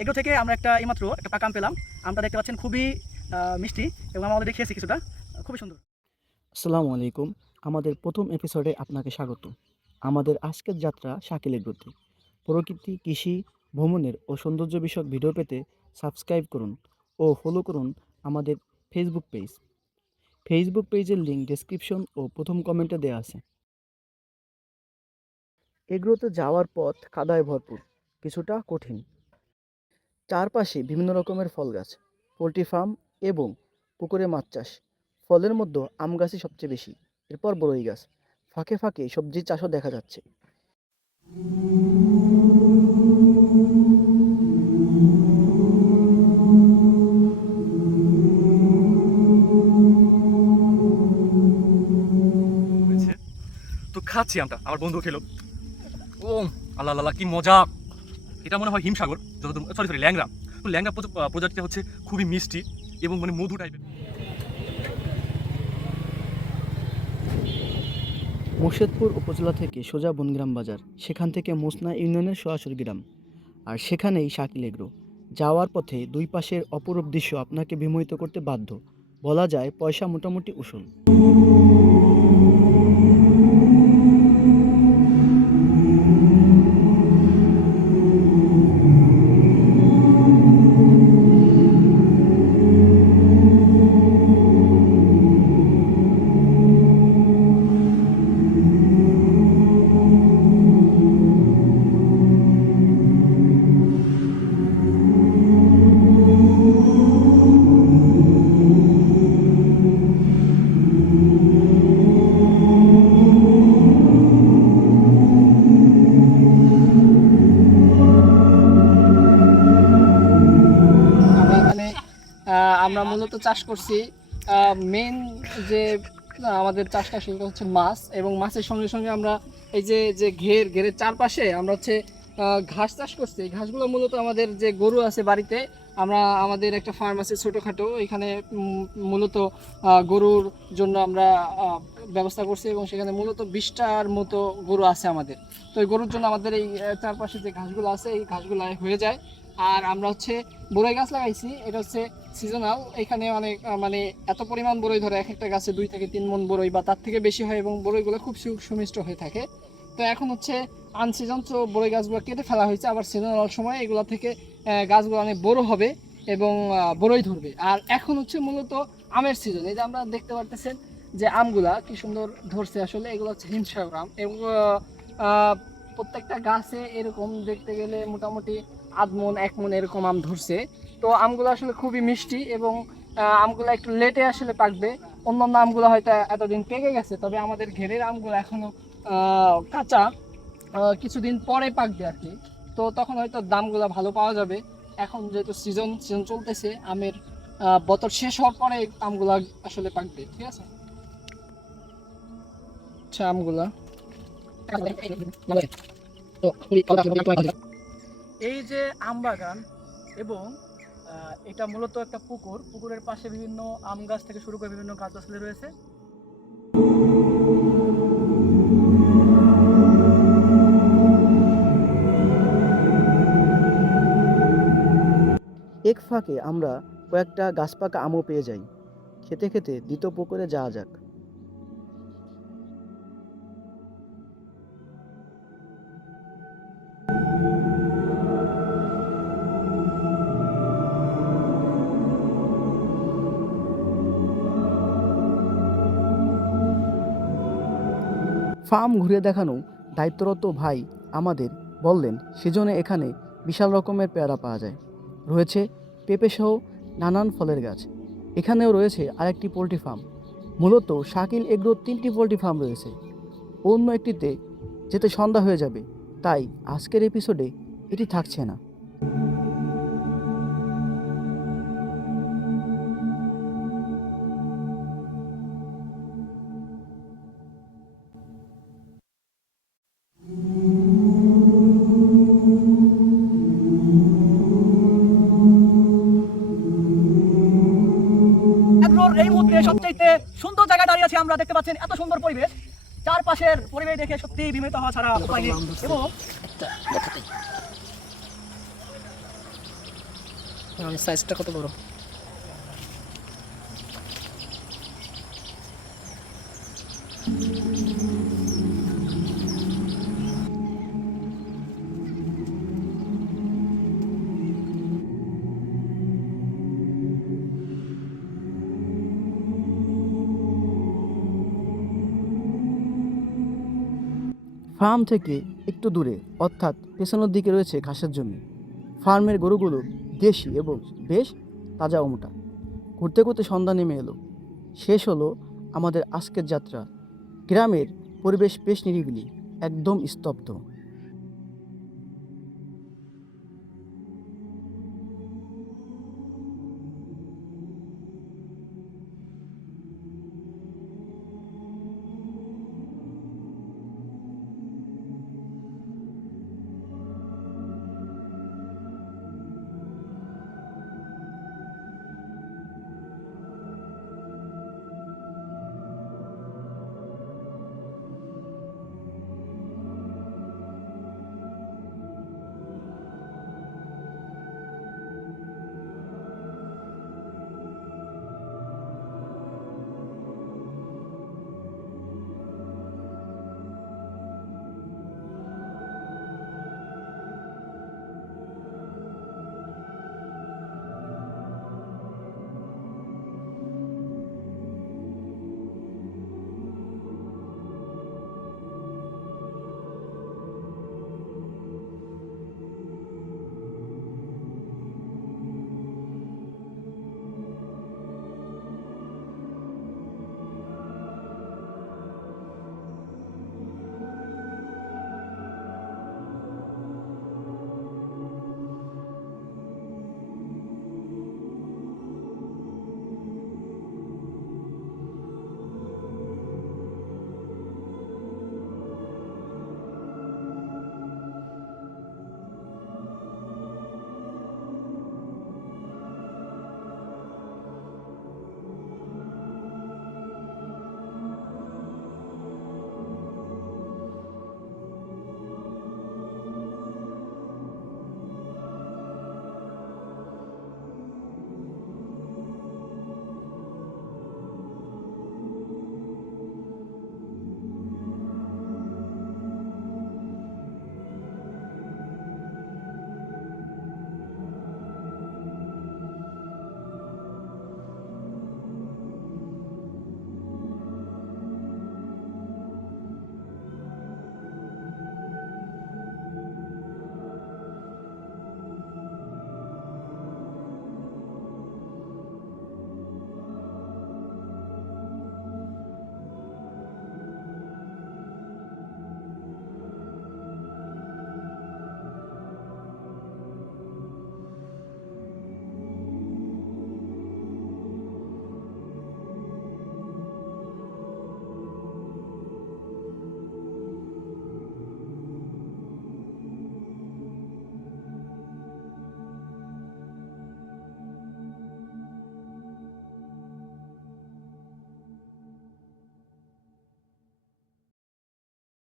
এগুলো থেকে আমরা এইমাত্র একটা পাকা আম পেলাম। আমটা দেখতে পাচ্ছেন খুবই মিষ্টি এবং আমরা অলরেডি খেয়েছি কিছুটা, খুবই সুন্দর। আসসালামু আলাইকুম। আমাদের প্রথম এপিসোডে আপনাকে স্বাগত। আমাদের আজকের যাত্রা শাকিল এগ্রোতে। প্রকৃতি, কৃষি, ভ্রমণের ও সৌন্দর্য বিষয়ক ভিডিও পেতে সাবস্ক্রাইব করুন ও ফলো করুন আমাদের ফেসবুক পেজ। ফেসবুক পেজের লিঙ্ক ডেসক্রিপশন ও প্রথম কমেন্টে দেওয়া আছে। এগ্রোতে যাওয়ার পথ কাদায় ভরপুর, কিছুটা কঠিন। চারপাশে বিভিন্ন রকমের ফল গাছ, পোলট্রি ফার্ম এবং পুকুরে মাছ চাষ। ফলের মধ্যে আম গাছই সবচেয়ে বেশি, এরপর বড়ই গাছ, ফাঁকে ফাঁকে সবজির চাষও দেখা যাচ্ছে। তো খাচ্ছি আমটা, আমার বন্ধু খেলো। ও আল্লাহ আল্লাহ, কি মজা! এটা মনে হয় হিমসাগর, যতদূর সরি ল্যাংড়া। তো ল্যাংড়া প্রজাতিটা হচ্ছে খুবই মিষ্টি এবং মানে মধু টাইপের। মুর্শিদপুর উপজেলা থেকে সোজা বনগ্রাম বাজার, সেখান থেকে মোসনা ইউনিয়নের সরাসরি গ্রাম, আর সেখানেই শাকিল এগ্রো। যাওয়ার পথে দুই পাশের অপরূপ দৃশ্য আপনাকে বিমোহিত করতে বাধ্য। বলা যায় পয়সা মোটামুটি উসুল। আমরা মূলত চাষ করছি মেন যে আমাদের চাষটা সেটা হচ্ছে মাছ, এবং মাছের সঙ্গে সঙ্গে আমরা এই যে ঘেরের চারপাশে আমরা হচ্ছে ঘাস চাষ করছি। এই ঘাসগুলো মূলত আমাদের যে গরু আছে বাড়িতে, আমরা আমাদের একটা ফার্ম আছে ছোটোখাটো, এখানে মূলত গরুর জন্য আমরা ব্যবস্থা করছি, এবং সেখানে মূলত 20টার মতো গরু আছে আমাদের। তো এই গরুর জন্য আমাদের এই চারপাশে যে ঘাসগুলো আছে এই ঘাসগুলো হয়ে যায়। আর আমরা হচ্ছে বড়ই গাছ লাগাইছি, এটা হচ্ছে সিজনাল। এখানে অনেক মানে এত পরিমাণ বড়ই ধরে, এক একটা গাছে 2 থেকে 3 মণ বড়ই বা তার থেকে বেশি হয়, এবং বড়ইগুলো খুব সুমিষ্ট হয়ে থাকে। তো এখন হচ্ছে আনসিজন, তো বড়ই গাছগুলো কেটে ফেলা হয়েছে, আবার সিজনাল সময় এগুলো থেকে গাছগুলো অনেক বড় হবে এবং বড়ই ধরবে। আর এখন হচ্ছে মূলত আমের সিজন। এই যে আমরা দেখতে পারতেছেন যে আমগুলা কি সুন্দর ধরছে, আসলে এগুলো হচ্ছে হিমসাগর আম, এবং প্রত্যেকটা গাছে এরকম দেখতে গেলে মোটামুটি 1/2 মণ 1 মণ এরকম আম ধরছে। তো আমগুলো আসলে খুবই মিষ্টি, এবং আমগুলো একটু লেটে আসলে পাকবে। অন্যান্য আমগুলো হয়তো এতদিন পেকে গেছে, তবে আমাদের ঘেরের আমগুলো এখনো কাঁচা, কিছুদিন পরে পাকবে আর কি। তো তখন হয়তো দামগুলো ভালো পাওয়া যাবে। এখন যেহেতু সিজন চলতেছে আমের, বছর শেষ হওয়ার পরে আমগুলো আসলে পাকবে, ঠিক আছে। আচ্ছা, আমগুলা এই যে আম বাগান, এবং এটা মূলত একটা পুকুরের পাশে বিভিন্ন আম গাছ থেকে শুরু করে বিভিন্ন গাছগাছালি রয়েছে। এক ফাঁকে আমরা কয়েকটা গাছপাকা আমও পেয়ে যাই। খেতে খেতে দ্বিতীয় পুকুরে যাওয়া যাক। ফার্ম ঘুরে দেখানো দায়িত্বরত ভাই আমাদের বললেন সিজনে এখানে বিশাল রকমের পেয়ারা পাওয়া যায়, রয়েছে পেঁপে সহ নানান ফলের গাছ। এখানেও রয়েছে আরেকটি পোলট্রি ফার্ম। মূলত শাকিল এগ্রোর 3টি পোলট্রি ফার্ম রয়েছে। অন্য একটিতে যেতে সন্ধ্যা হয়ে যাবে, তাই আজকের এপিসোডে এটি থাকছে না। এই মুহূর্তে সবচাইতে সুন্দর জায়গায় দাঁড়িয়ে আছি আমরা, দেখতে পাচ্ছেন এত সুন্দর পরিবেশ। চারপাশের পরিবেশ দেখে সত্যি বিমোহিত হওয়া ছাড়া উপায় নেই। এবং আমি সাইজটা কত বড়। ফার্ম থেকে একটু দূরে অর্থাৎ পেছনের দিকে রয়েছে ঘাসের জমি। ফার্মের গরুগুলো দেশি এবং বেশ তাজা ও মোটা। ঘুরতে ঘুরতে সন্ধ্যা নেমে এলো। শেষ হলো আমাদের আজকের যাত্রা। গ্রামের পরিবেশ বেশ নিরিবিলি, একদম স্তব্ধ।